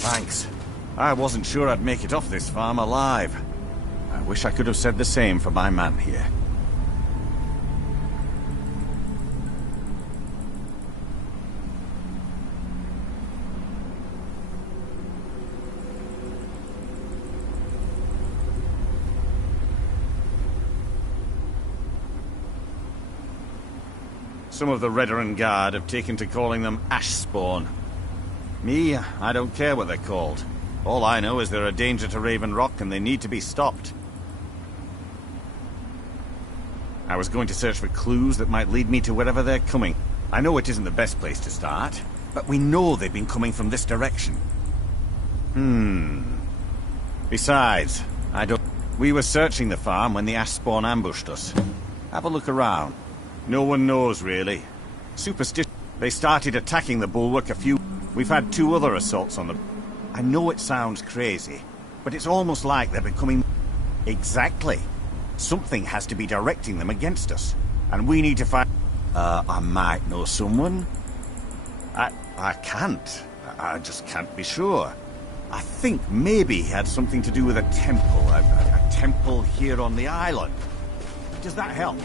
Thanks. I wasn't sure I'd make it off this farm alive. I wish I could have said the same for my man here. Some of the Redoran Guard have taken to calling them Ashspawn. Me, I don't care what they're called. All I know is they're a danger to Raven Rock and they need to be stopped. I was going to search for clues that might lead me to wherever they're coming. I know it isn't the best place to start, but we know they've been coming from this direction. Besides, we were searching the farm when the Ashspawn ambushed us. Have a look around. No one knows, really. Superstition. They started attacking the bulwark We've had 2 other assaults on them. I know it sounds crazy, but it's almost like they're becoming... Exactly. Something has to be directing them against us. And we need to find... I might know someone. I can't. I just can't be sure. I think maybe he had something to do with a temple. A temple here on the island. Does that help?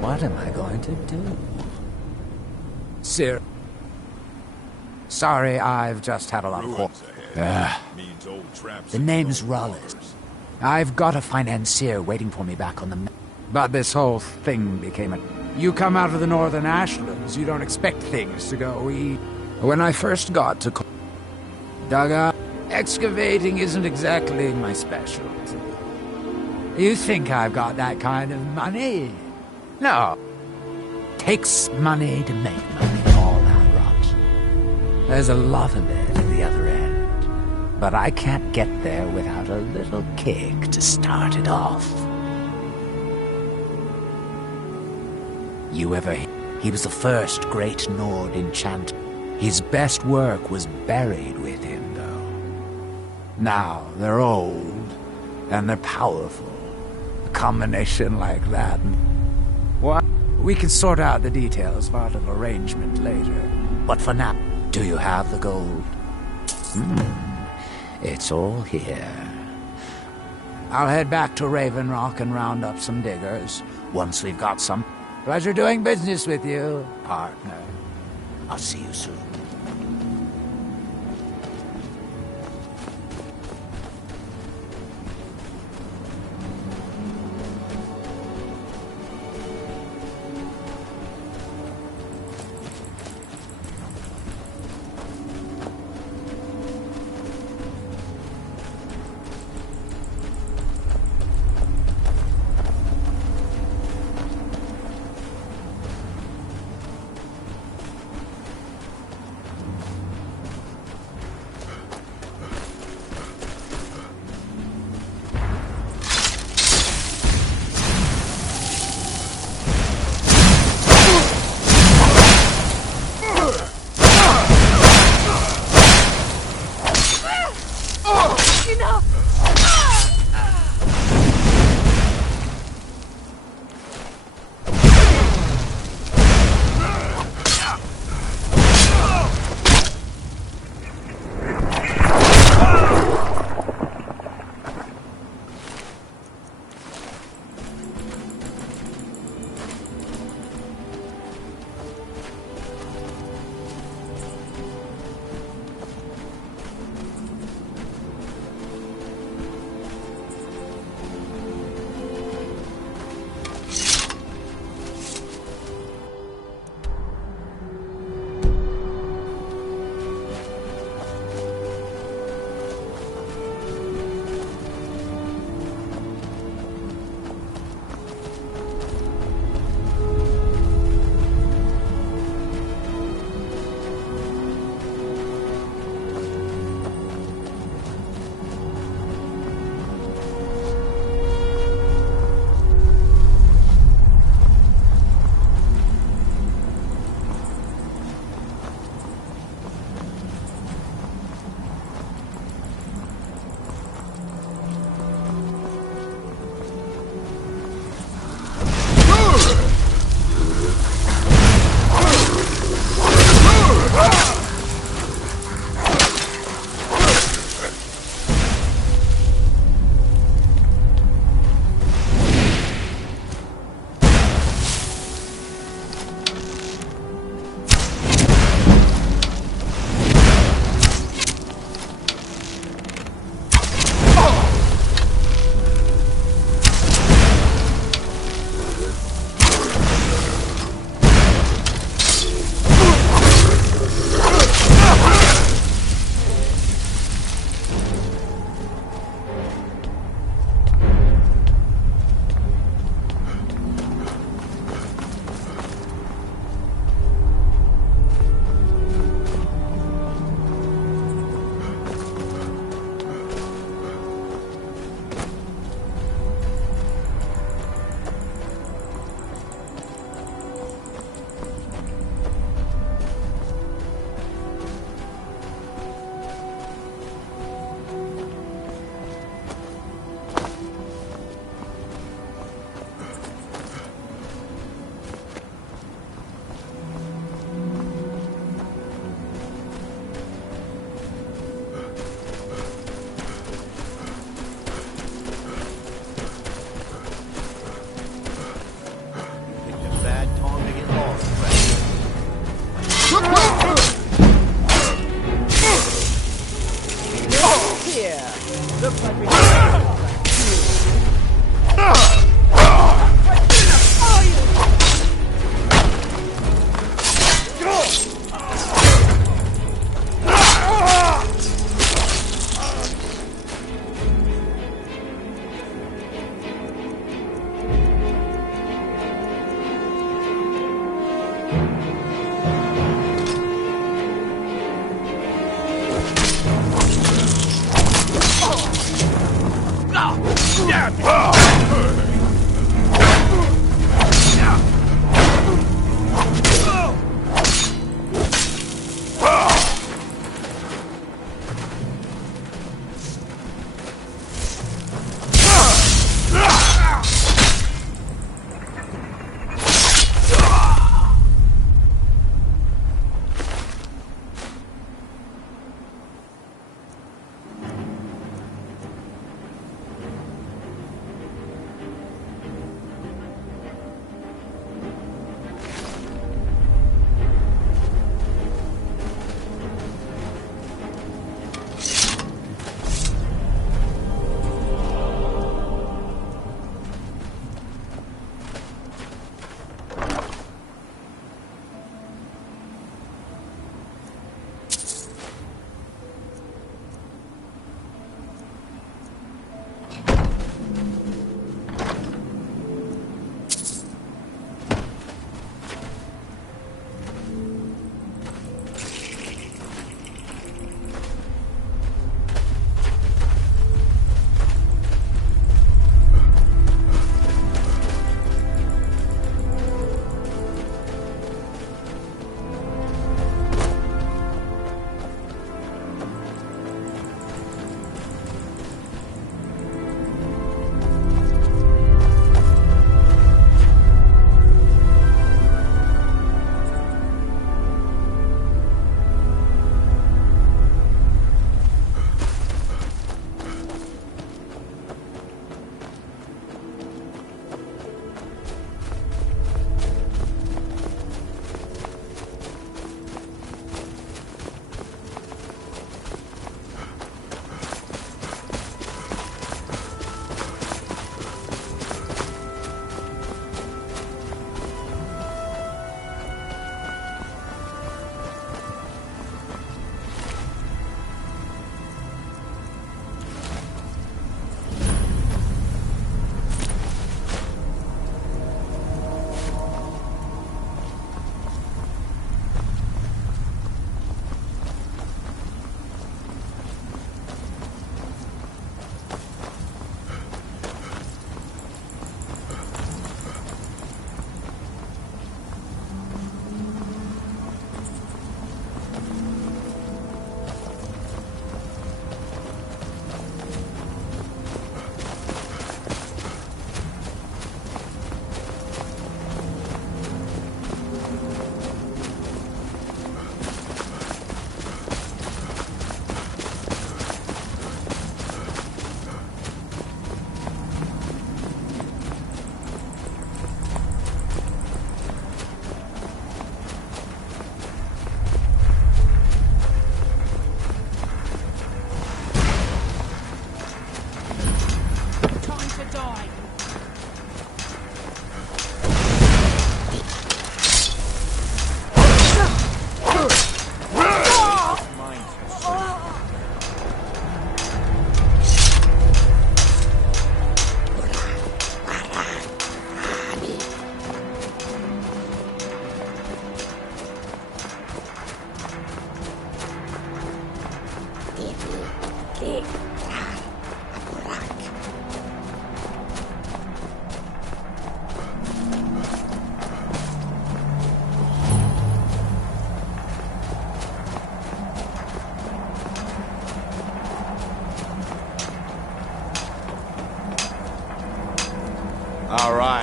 What am I going to do? Sir. Sorry, I've just had a lot of The name's Rollis. I've got a financier waiting for me back on the map. But this whole thing became a... You come out of the Northern Ashlands, you don't expect things to go easy. When I first got to... Dug up. Excavating isn't exactly my specialty. You think I've got that kind of money? No. Takes money to make money, all that rot. There's a lot of it at the other end. But I can't get there without a little kick to start it off. You ever... He was the first great Nord enchanter. His best work was buried with him, though. Now, they're old, and they're powerful. A combination like that... What? We can sort out the details of our little arrangement later. But for now, do you have the gold? It's all here. I'll head back to Raven Rock and round up some diggers. Once we've got some... Pleasure doing business with you, partner. I'll see you soon.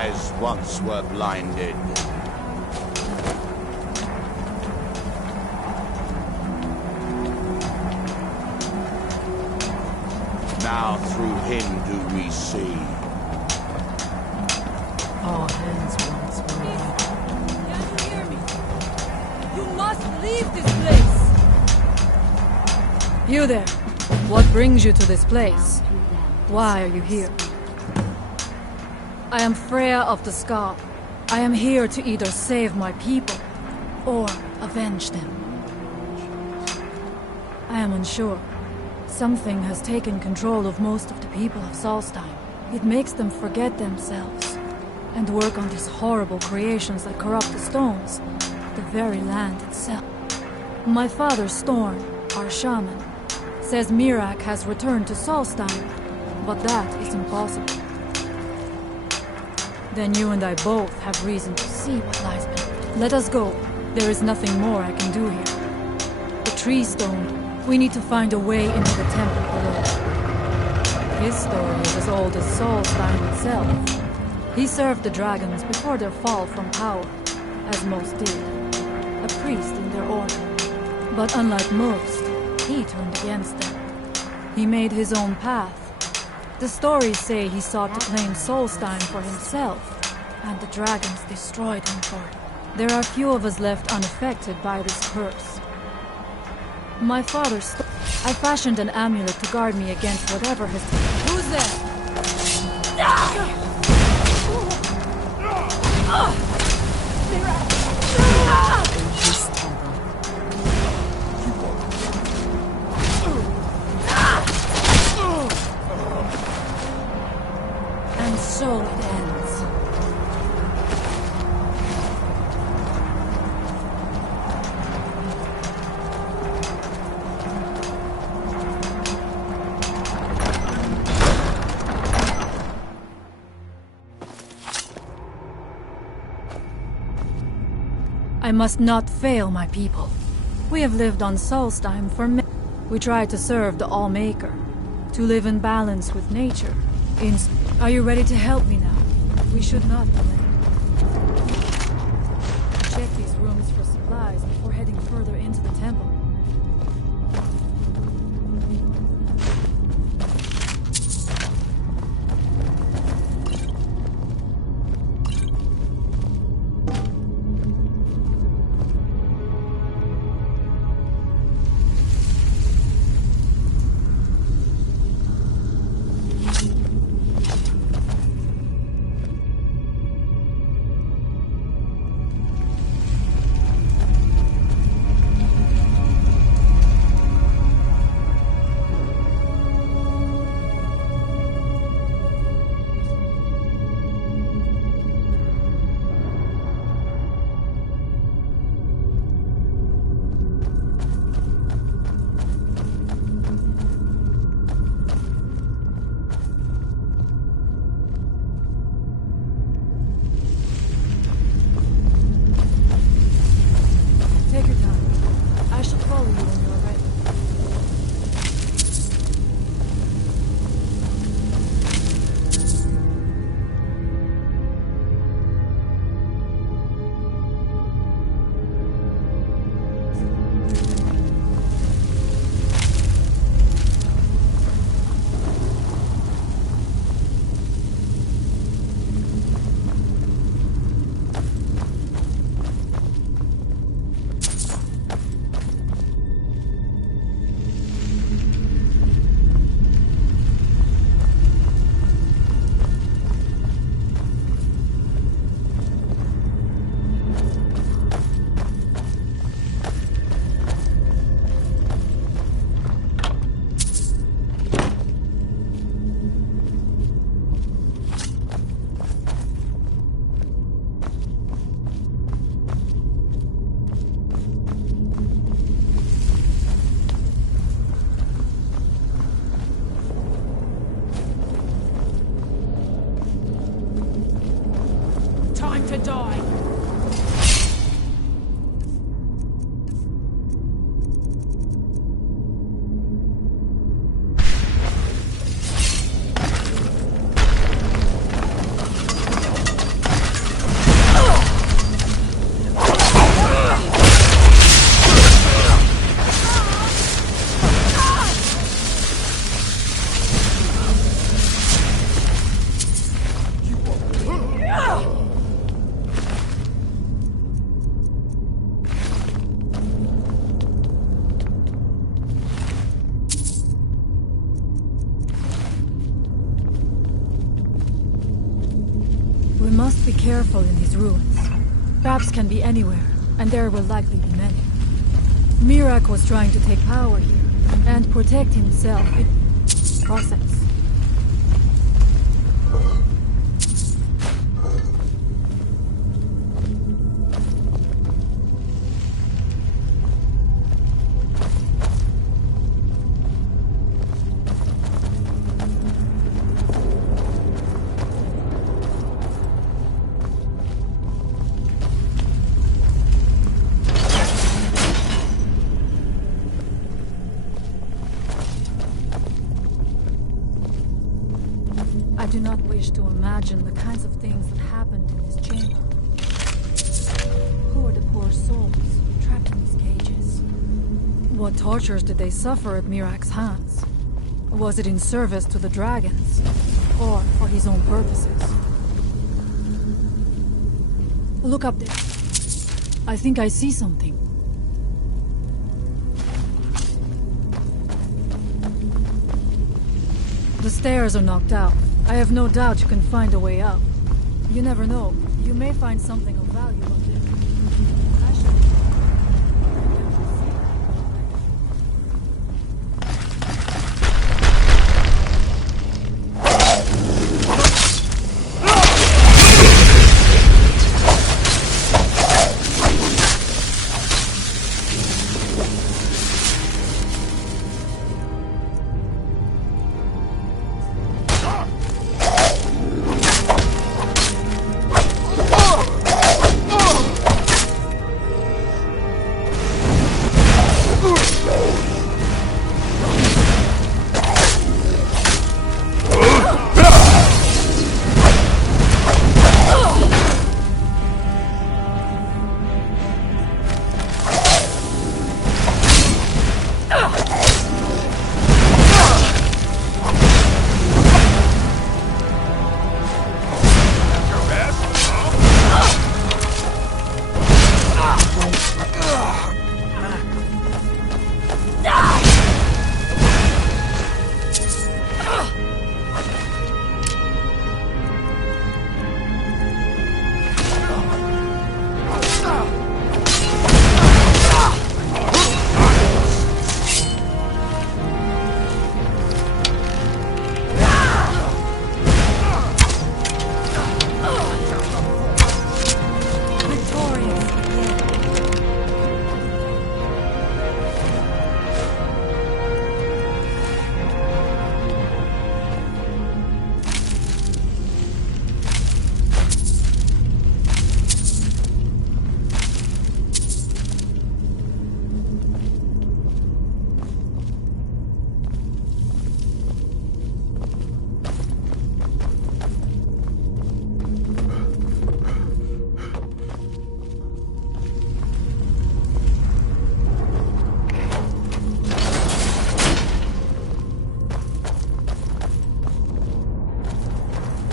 eyes once were blinded. Now through him do we see. All hands once were. Can you hear me? You must leave this place! You there. What brings you to this place? Why are you here? I am Freya of the Scar. I am here to either save my people, or avenge them. I am unsure. Something has taken control of most of the people of Solstheim. It makes them forget themselves, and work on these horrible creations that corrupt the stones, the very land itself. My father, Storm, our shaman, says Miraak has returned to Solstheim, but that is impossible. Then you and I both have reason to see what lies beneath. Let us go. There is nothing more I can do here. The tree stone. We need to find a way into the temple below. His story is as old as Solstheim itself. He served the dragons before their fall from power, as most did. A priest in their order. But unlike most, he turned against them. He made his own path. The stories say he sought to claim Solstheim for himself, and the dragons destroyed him for it. There are few of us left unaffected by this curse. My father I fashioned an amulet to guard me against whatever has... Who's there? And so it ends. I must not fail my people. We have lived on Solstheim for we try to serve the All-Maker, to live in balance with nature. Are you ready to help me now? We should not delay. Check these rooms for supplies before heading further into the temple. To die. careful in these ruins. Traps can be anywhere, and there will likely be many. Miraak was trying to take power here, and protect himself in the process. I do not wish to imagine the kinds of things that happened in this chamber. Who are the poor souls trapped in these cages? What tortures did they suffer at Miraak's hands? Was it in service to the dragons, or for his own purposes? Look up there. I think I see something. The stairs are knocked out. I have no doubt you can find a way up. You never know. You may find something of value up there. I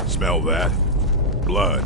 Smell that? Blood.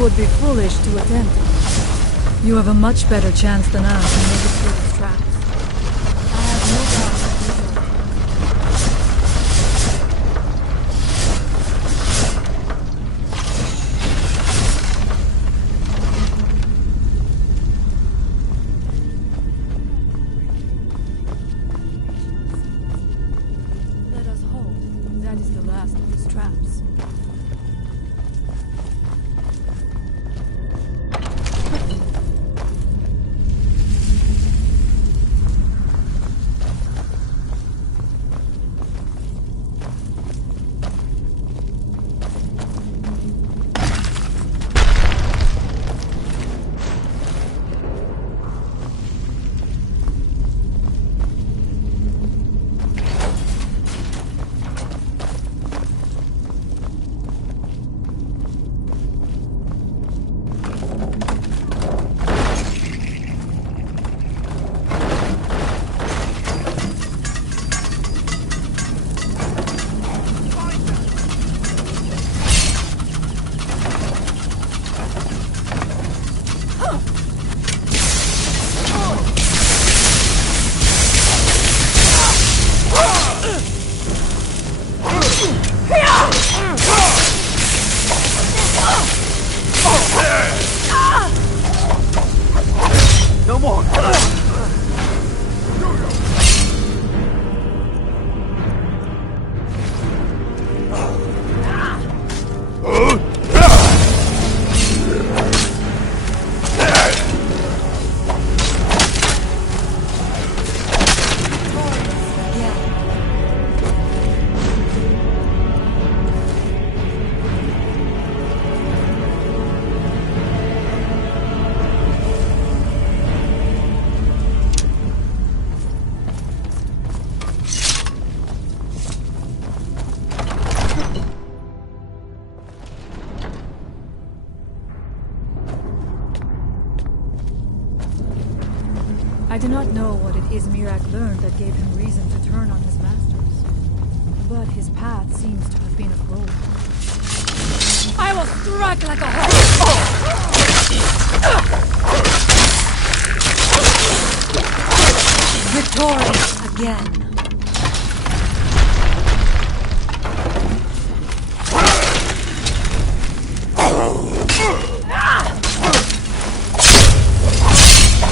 would be foolish to attempt it. You have a much better chance than I to make it through these traps. I have no doubt that you will. Let us hope that is the last of these traps. No more! I do not know what it is Miraak learned that gave him reason to turn on his masters. But his path seems to have been a road. I will strike like a horse! Victorious again.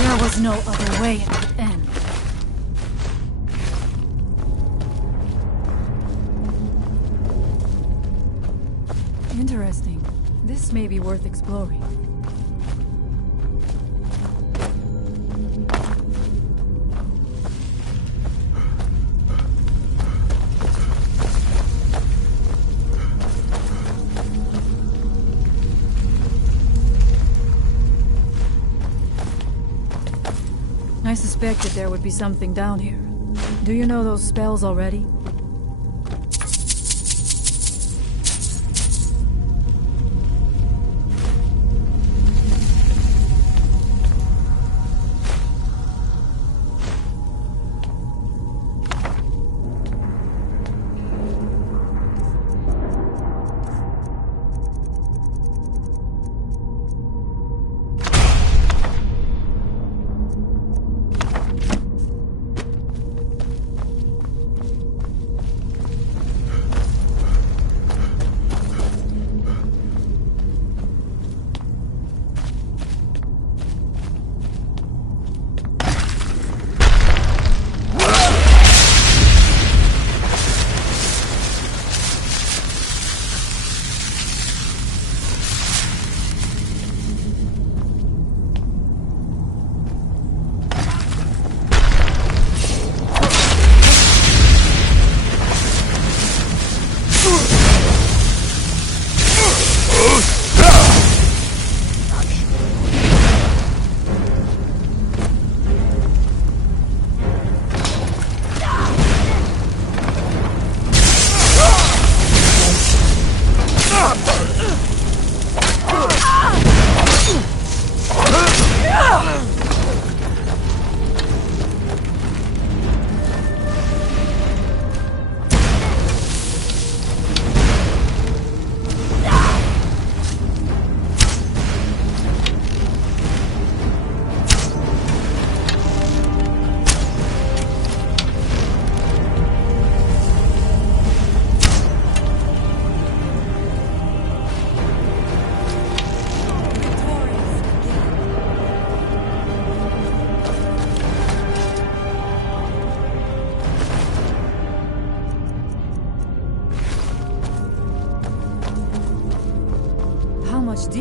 There was no other way it could end. Interesting. This may be worth exploring. I suspected there would be something down here. Do you know those spells already?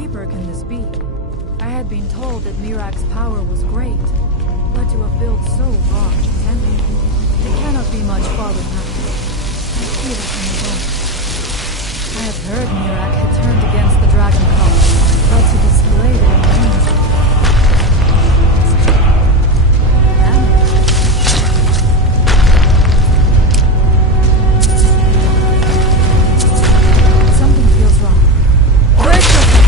deeper can this be? I had been told that Mirak's power was great, but to have built so large a temple, it cannot be much farther now. I feel it in the bones. I have heard Mirak had turned against the Dragon Cult, but to display their remains. Something feels wrong. Brace yourself!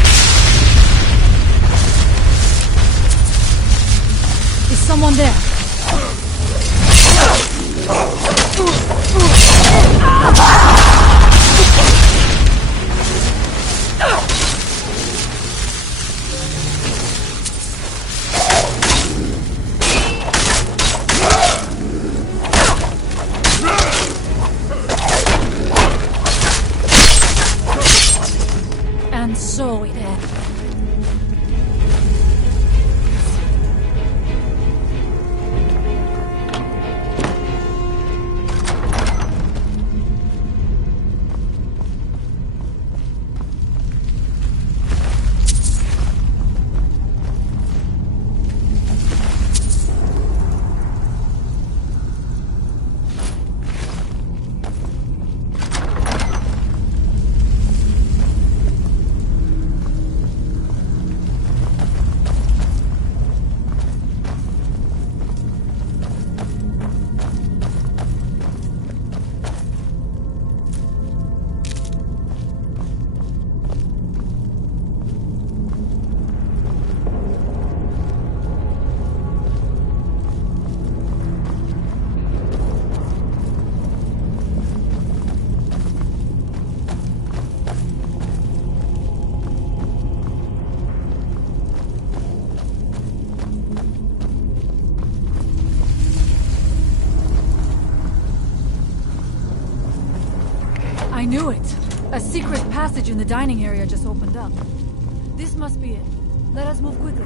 Is someone there? And so it ends. I knew it! A secret passage in the dining area just opened up. This must be it. Let us move quickly.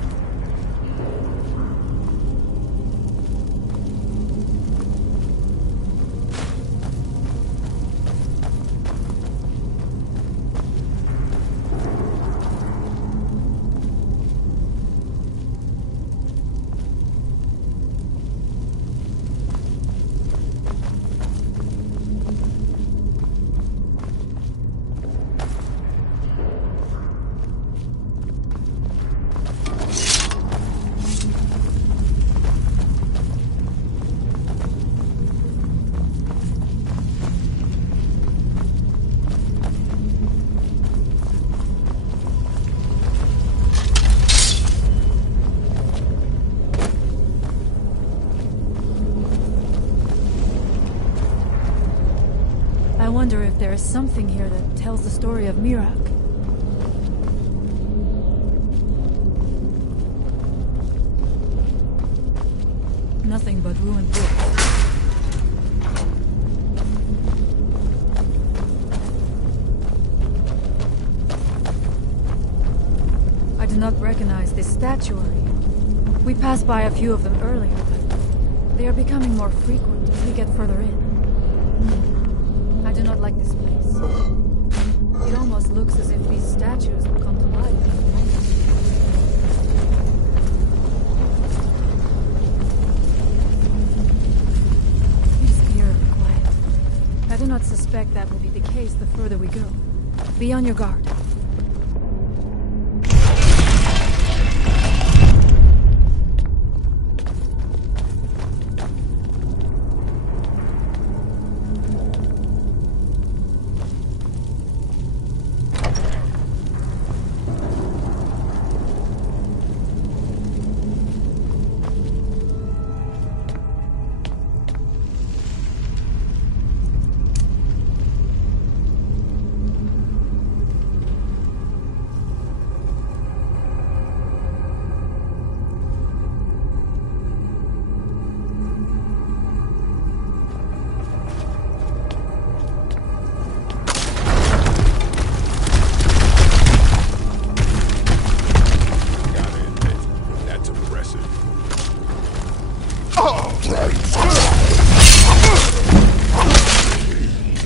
I wonder if there is something here that tells the story of Mirak. Nothing but ruined bricks. I do not recognize this statuary. We passed by a few of them earlier, but they are becoming more frequent as we get further in. I do not like this place. It almost looks as if these statues will come to life. It is eerily quiet. I do not suspect that will be the case the further we go. Be on your guard.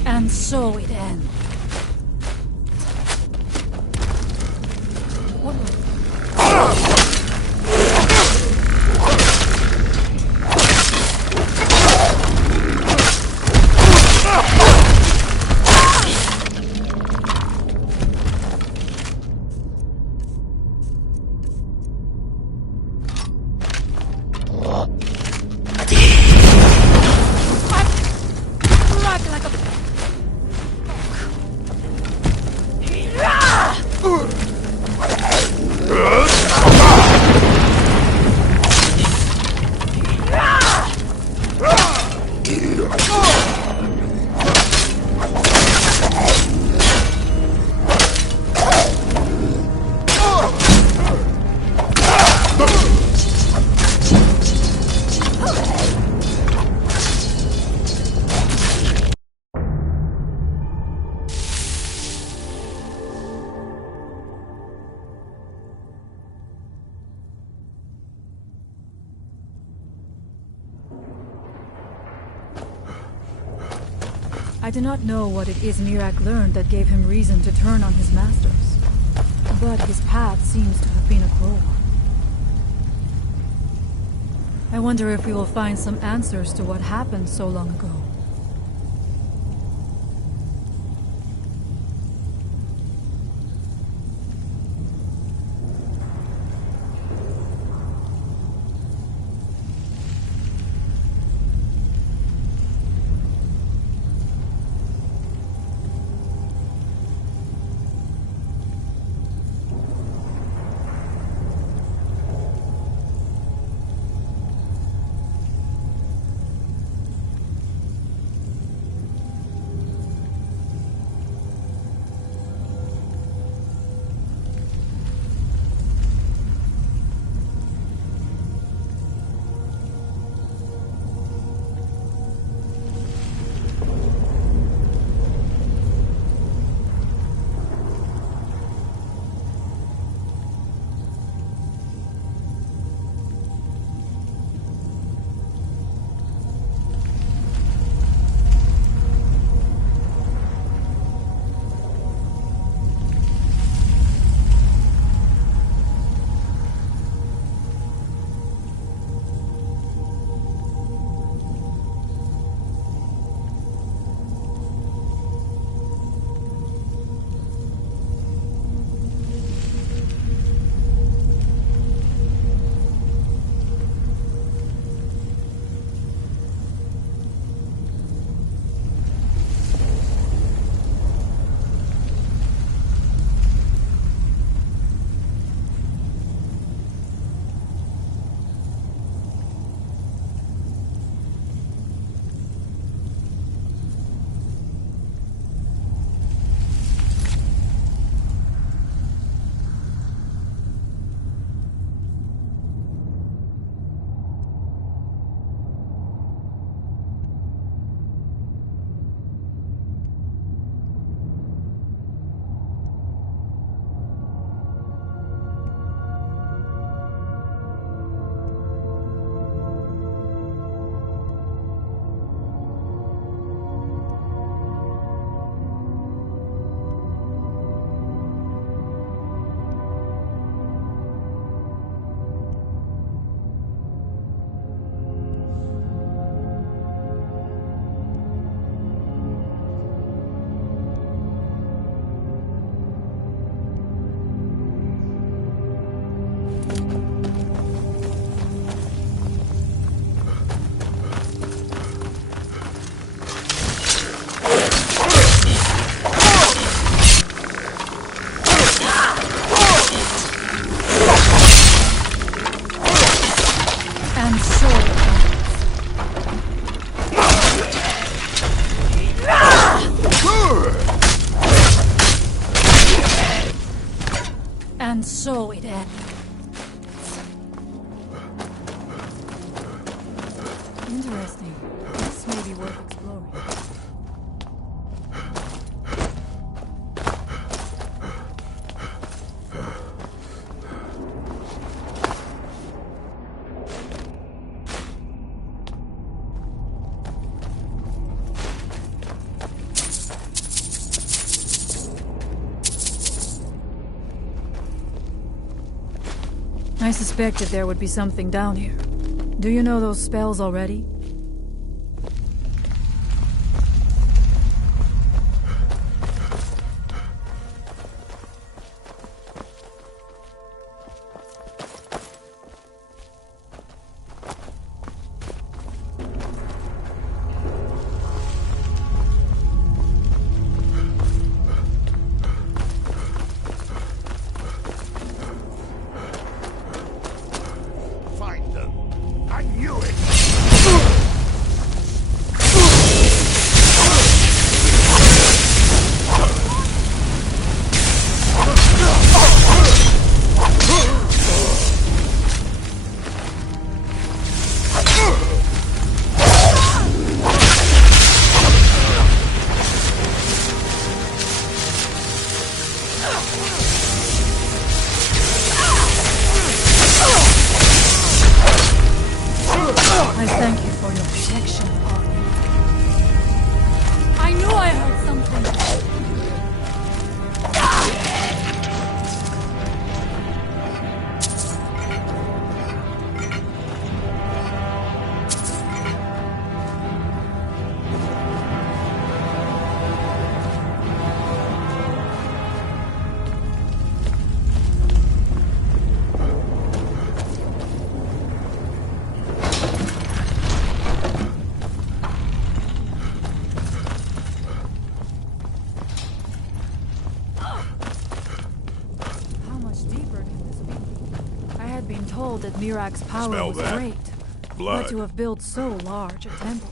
And so it ends. I do not know what it is Miraak learned that gave him reason to turn on his masters. But his path seems to have been a cruel one. I wonder if we will find some answers to what happened so long ago. And so it ends. Interesting. This may be worth exploring. I suspected there would be something down here. Do you know those spells already? Find them. I knew it! told that Mirak's power Smell was that? great. Blood. But to have built so large a temple,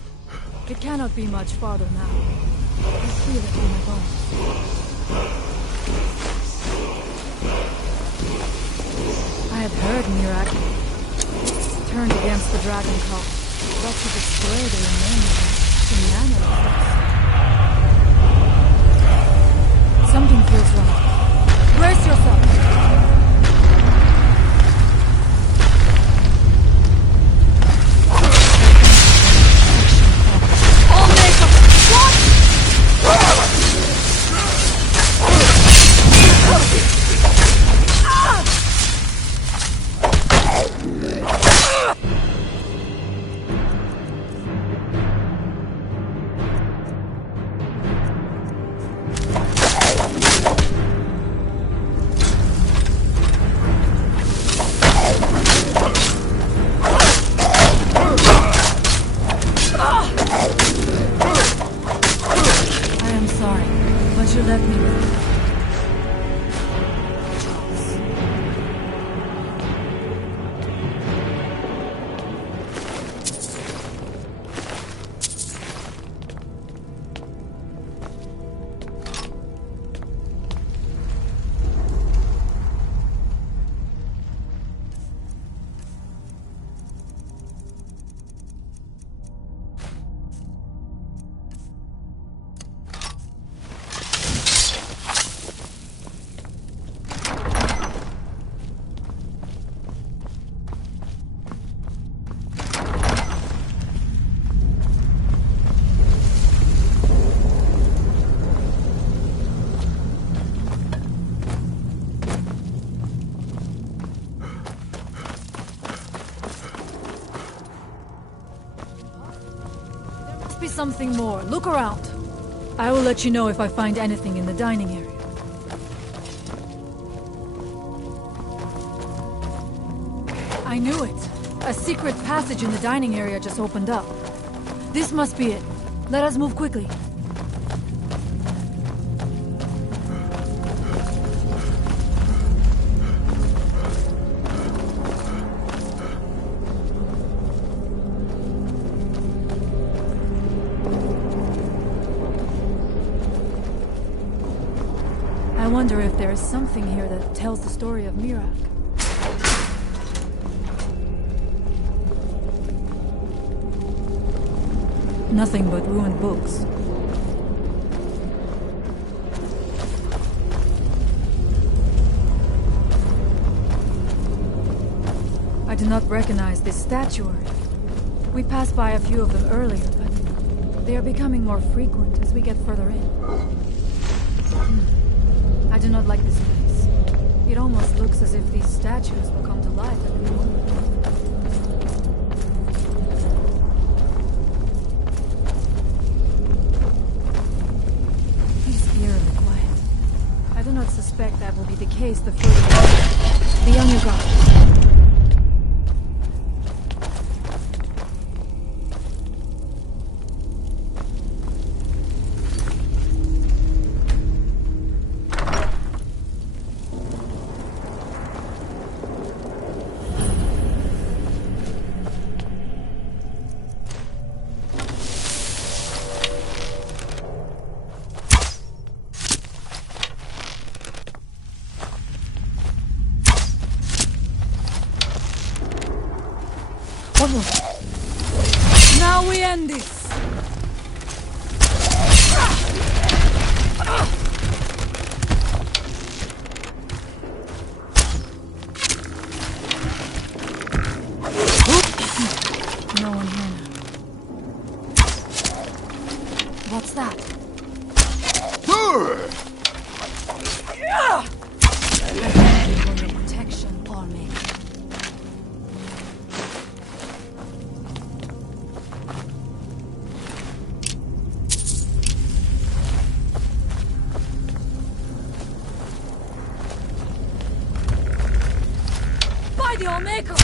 it cannot be much farther now. I feel it in my bones. I had heard Mirak turned against the Dragon Cult, but to destroy the remaining inanimate. Something feels wrong. Brace yourself! Something more. Look around. I will let you know if I find anything in the dining area. I knew it. A secret passage in the dining area just opened up. This must be it. Let us move quickly. I wonder if there is something here that tells the story of Mirak. Nothing but ruined books. I do not recognize this statuary. We passed by a few of them earlier, but they are becoming more frequent as we get further in. I do not like this place. It almost looks as if these statues will come to life every moment. He's eerily quiet. I do not suspect that will be the case the further we go. Be on your guard. Now we end this! No one here now. What's that? For your protection, Lawmaker. The Allmaker!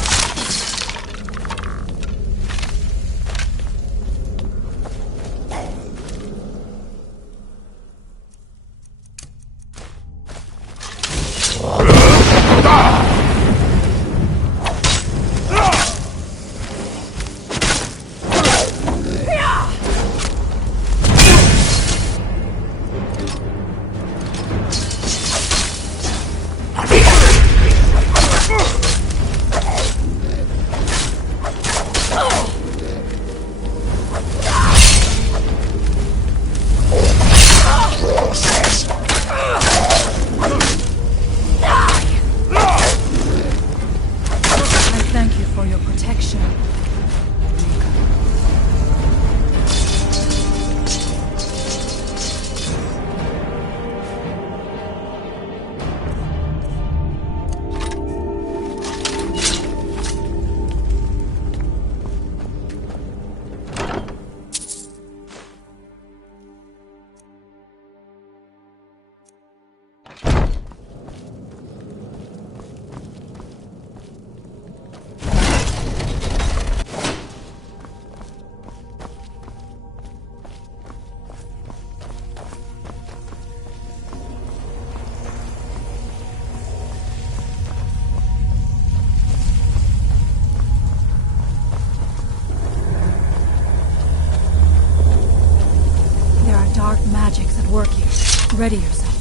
Ready yourself.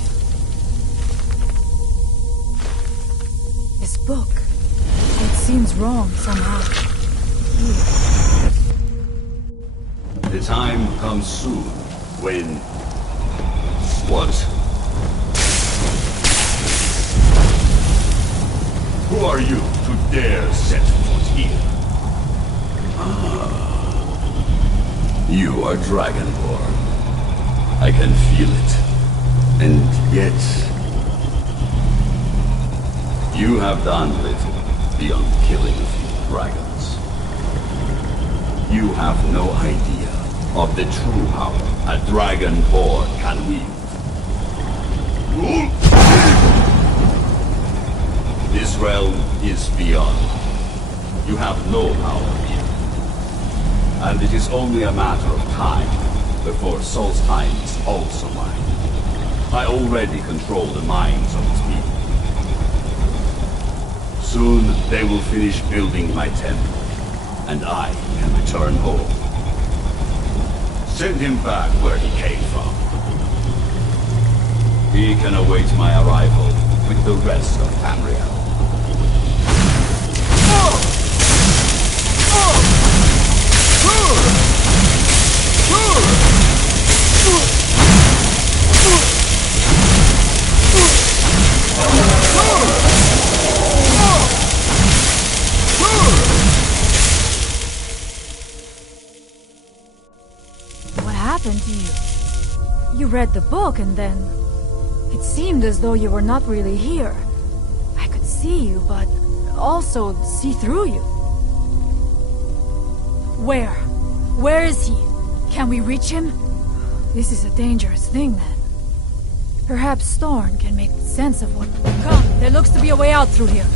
This book. It seems wrong somehow. Here. The time comes soon when... What? Who are you to dare set foot here? You are Dragonborn. I can feel it. And yet... You have done little beyond killing a few dragons. You have no idea of the true power a Dragonborn can wield. This realm is beyond. You have no power here. And it is only a matter of time before Solstheim is also mine. I already control the minds of its people. Soon they will finish building my temple, and I can return home. Send him back where he came from. He can await my arrival with the rest of Tamriel. What happened to you? You read the book and then... It seemed as though you were not really here. I could see you, but also see through you. Where? Where is he? Can we reach him? This is a dangerous thing, then. Perhaps Storn can make sense of what... Come, there looks to be a way out through here.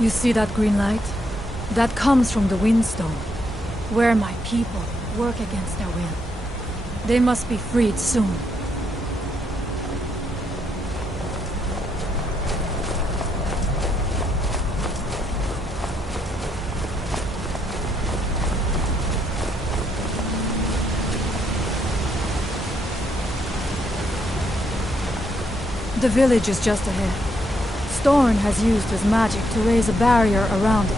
You see that green light? That comes from the Windstone, where my people work against their will. They must be freed soon. The village is just ahead. Storn has used his magic to raise a barrier around it,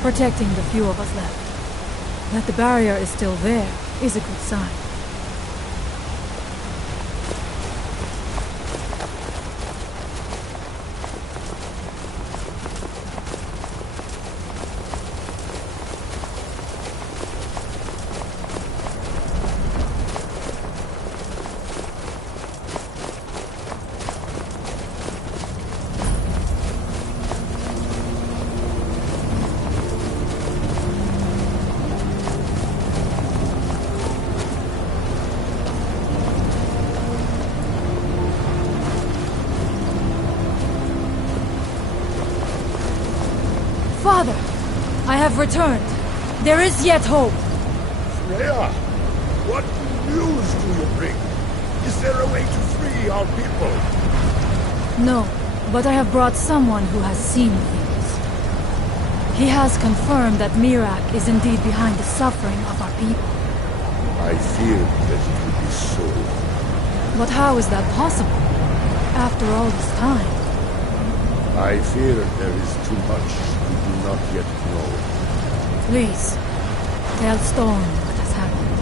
protecting the few of us left. That the barrier is still there is a good sign. Father, I have returned. There is yet hope. Freya, what news do you bring? Is there a way to free our people? No, but I have brought someone who has seen things. He has confirmed that Miraak is indeed behind the suffering of our people. I feared that it would be so. But how is that possible? After all this time? I fear there is too much we do not yet know. Please, tell Storm what has happened.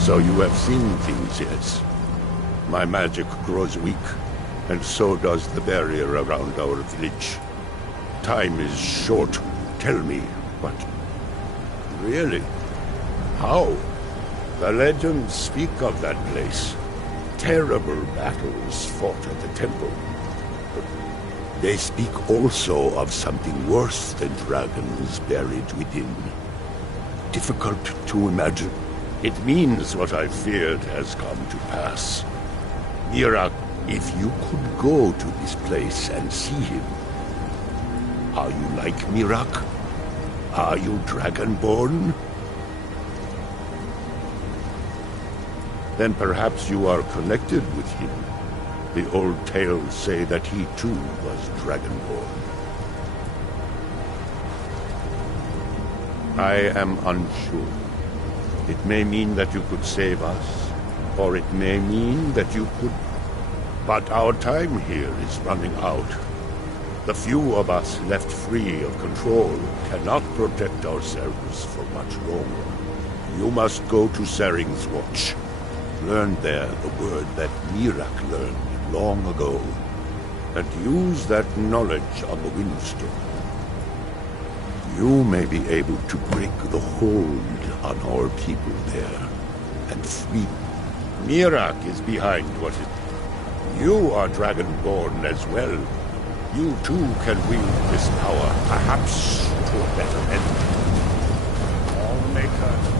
So you have seen things, yes? My magic grows weak, and so does the barrier around our village. Time is short. Tell me, but... Really? How? The legends speak of that place. Terrible battles fought at the temple. But They speak also of something worse than dragons buried within. Difficult to imagine. It means what I feared has come to pass. Miraak, if you could go to this place and see him. Are you like Miraak? Are you Dragonborn? Then perhaps you are connected with him. The old tales say that he too was Dragonborn. I am unsure. It may mean that you could save us, or it may mean that you could... But our time here is running out. The few of us left free of control cannot protect ourselves for much longer. You must go to Saring's Watch. Learn there the word that Miraak learned long ago, and use that knowledge on the Windstone. You may be able to break the hold on our people there, and free them. Miraak is behind what is... You are Dragonborn as well. You too can wield this power, perhaps to a better end. All Maker.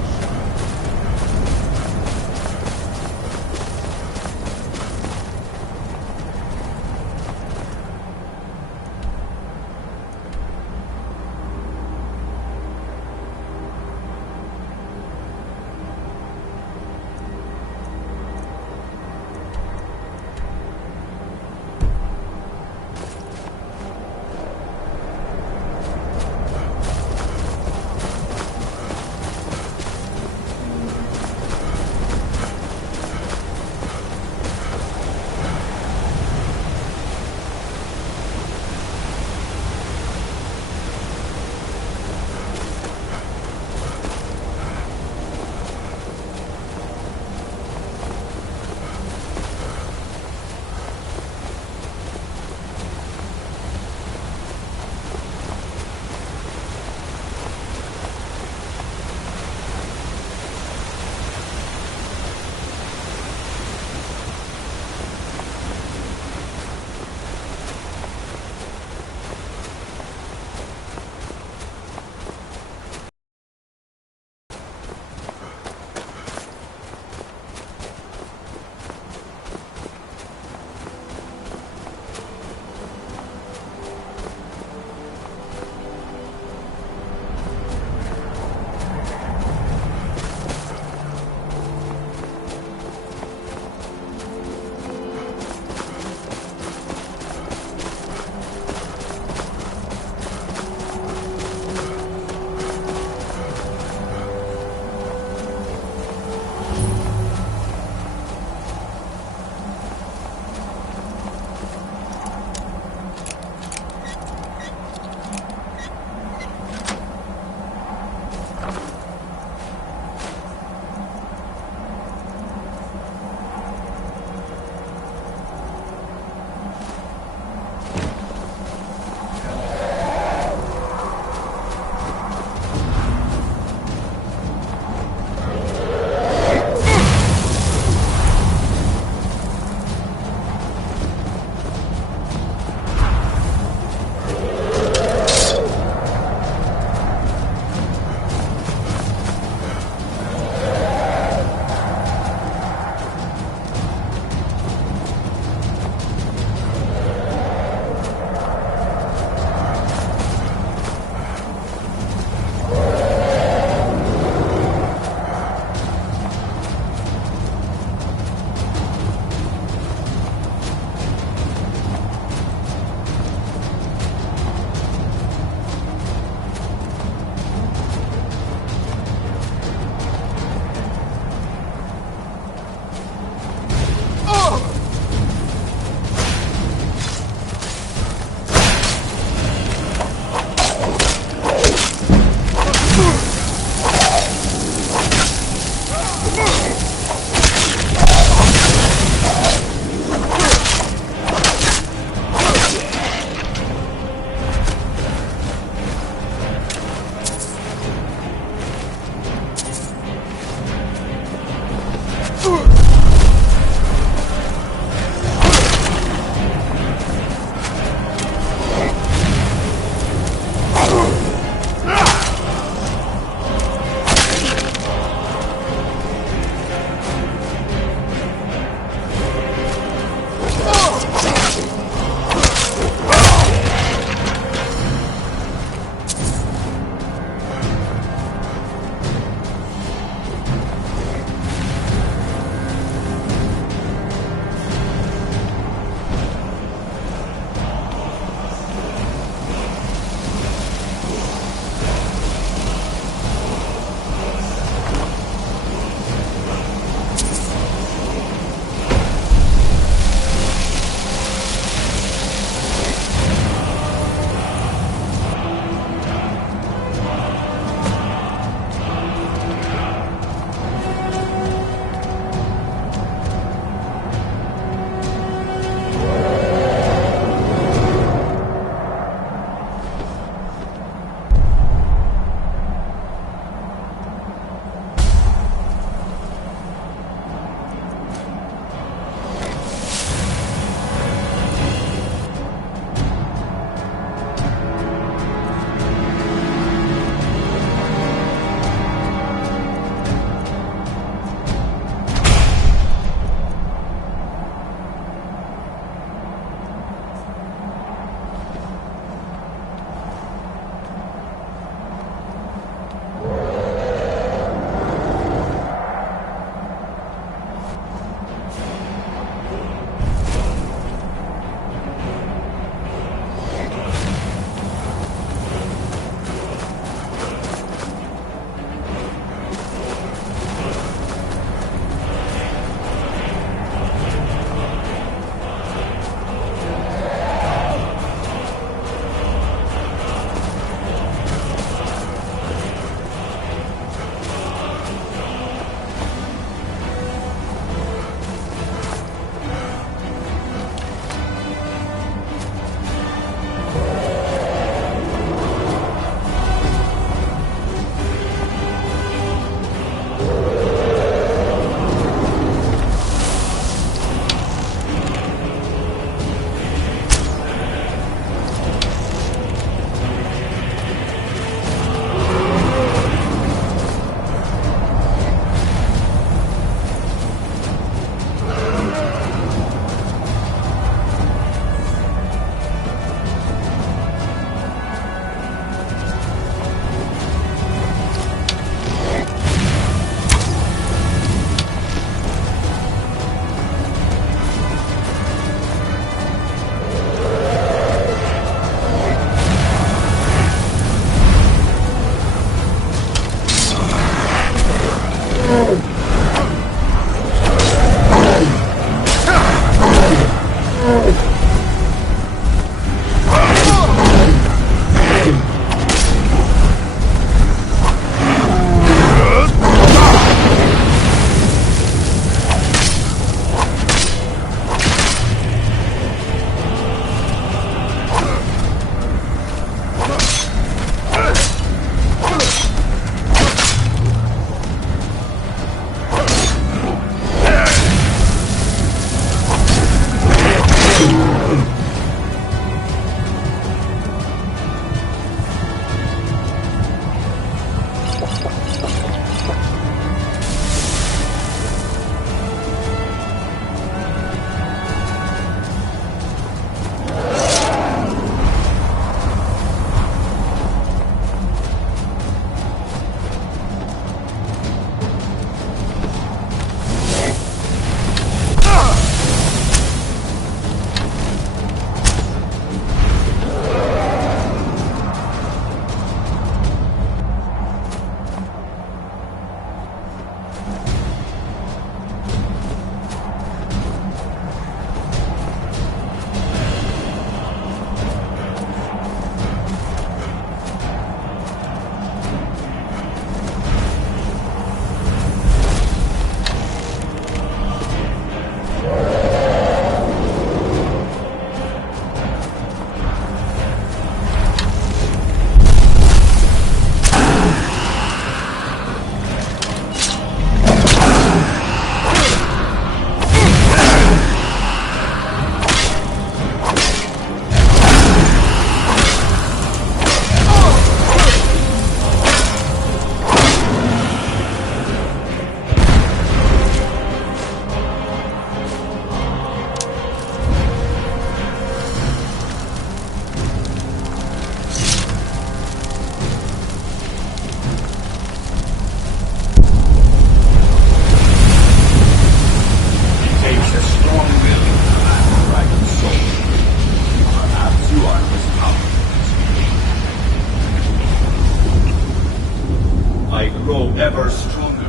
ever stronger,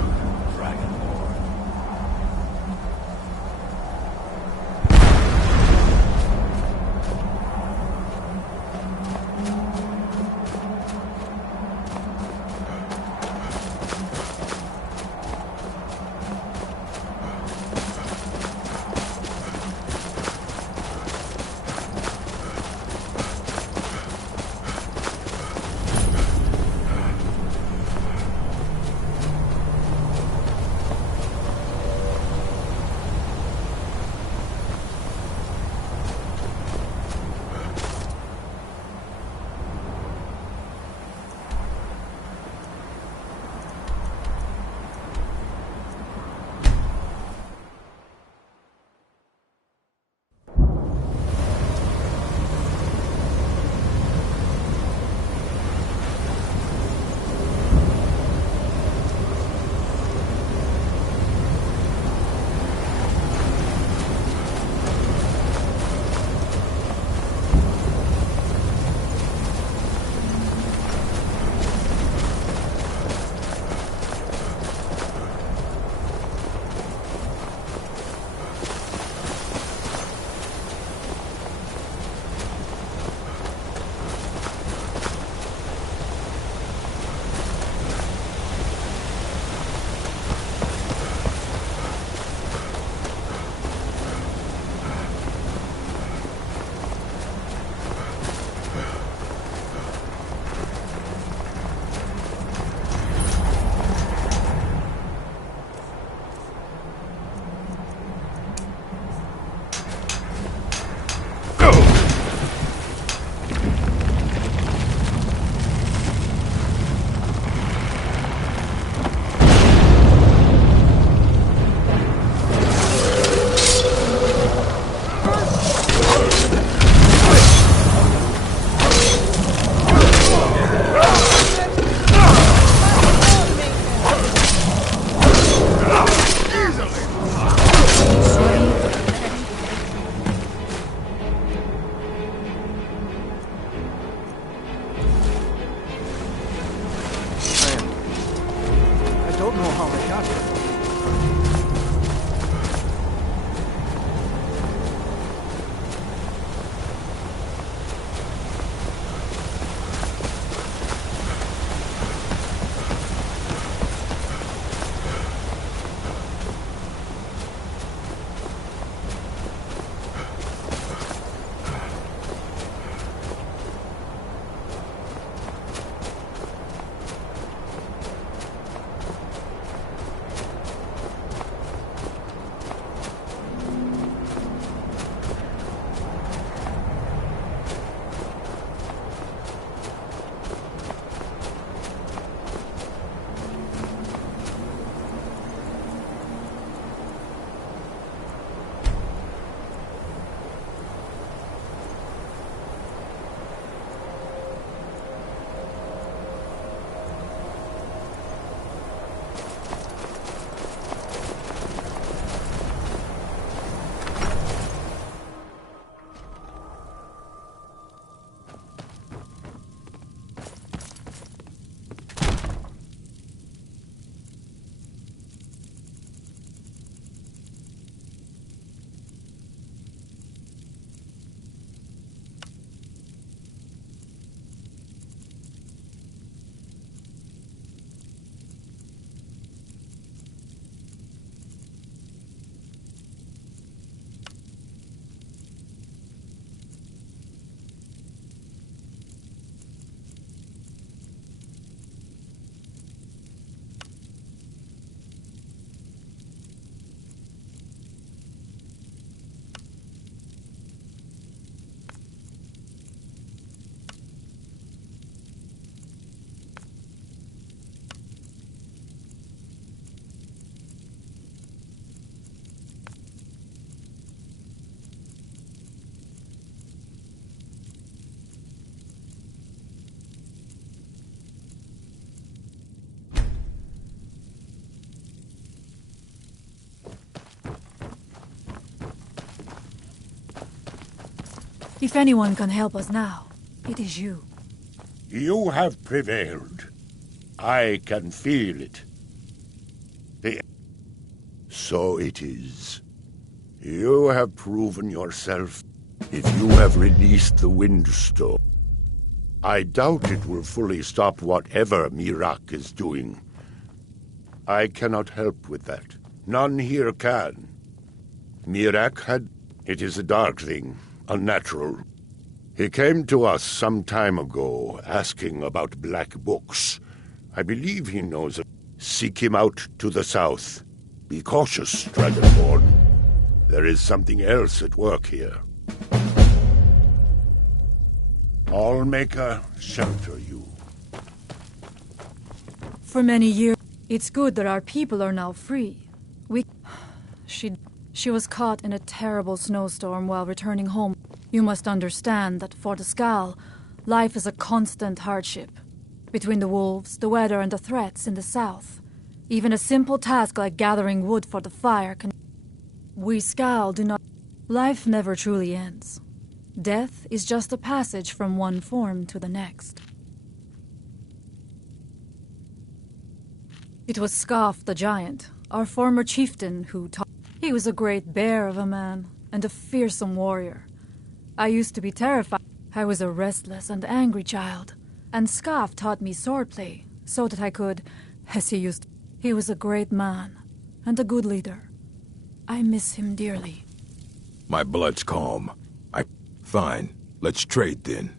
Dragonborn. If anyone can help us now, it is you. You have prevailed. I can feel it. So it is. You have proven yourself. If you have released the Windstone, I doubt it will fully stop whatever Miraak is doing. I cannot help with that. None here can. Miraak had... It is a dark thing, unnatural. He came to us some time ago, asking about black books. I believe he knows of... Seek him out to the south. Be cautious, Dragonborn. There is something else at work here. Allmaker, shelter you. For many years, it's good that our people are now free. She was caught in a terrible snowstorm while returning home. You must understand that for the Skal, life is a constant hardship. Between the wolves, the weather, and the threats in the south, even a simple task like gathering wood for the fire can... We Skal do not... Life never truly ends. Death is just a passage from one form to the next. It was Scarf the Giant, our former chieftain, who taught... He was a great bear of a man, and a fearsome warrior. I used to be terrified. I was a restless and angry child, and Scarf taught me swordplay, so that I could, as he used... He was a great man, and a good leader. I miss him dearly. My blood's calm. Fine. Let's trade then.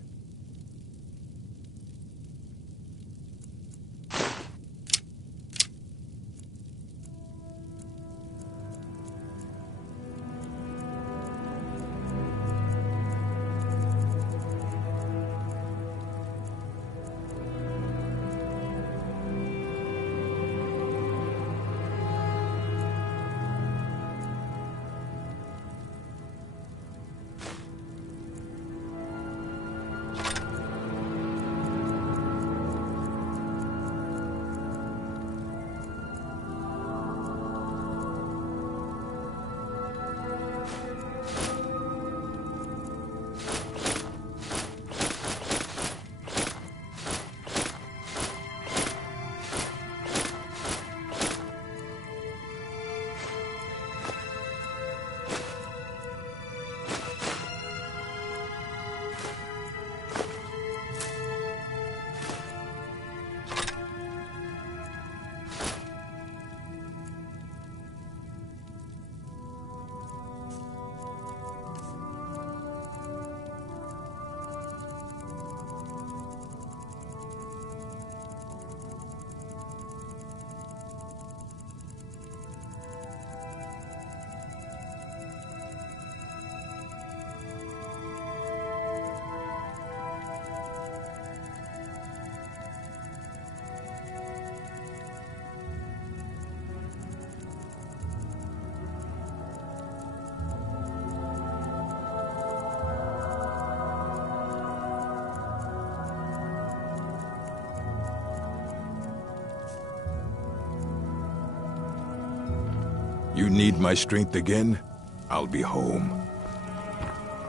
You need my strength again? I'll be home.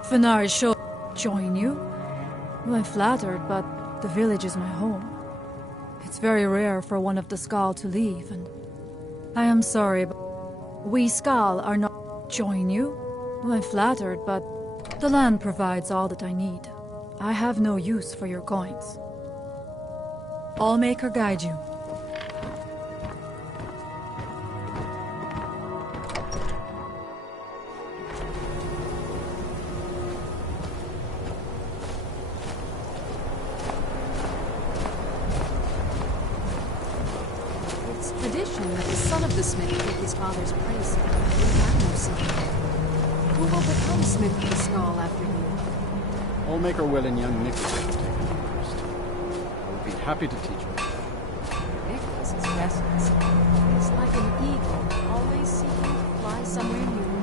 Fenari shall join you? Well, I'm flattered, but the village is my home. It's very rare for one of the Skal to leave, and I am sorry, but we Skal are not... Join you? Well, I'm flattered, but the land provides all that I need. I have no use for your coins. Allmaker guide you. Tradition that the son of the smith take his father's place. We have no son. Who will become smith of the Skal after you? Allmaker Will and young Nicholas will take them first. I would be happy to teach you. Nicholas is restless. He's like an eagle, always seeking to fly somewhere new.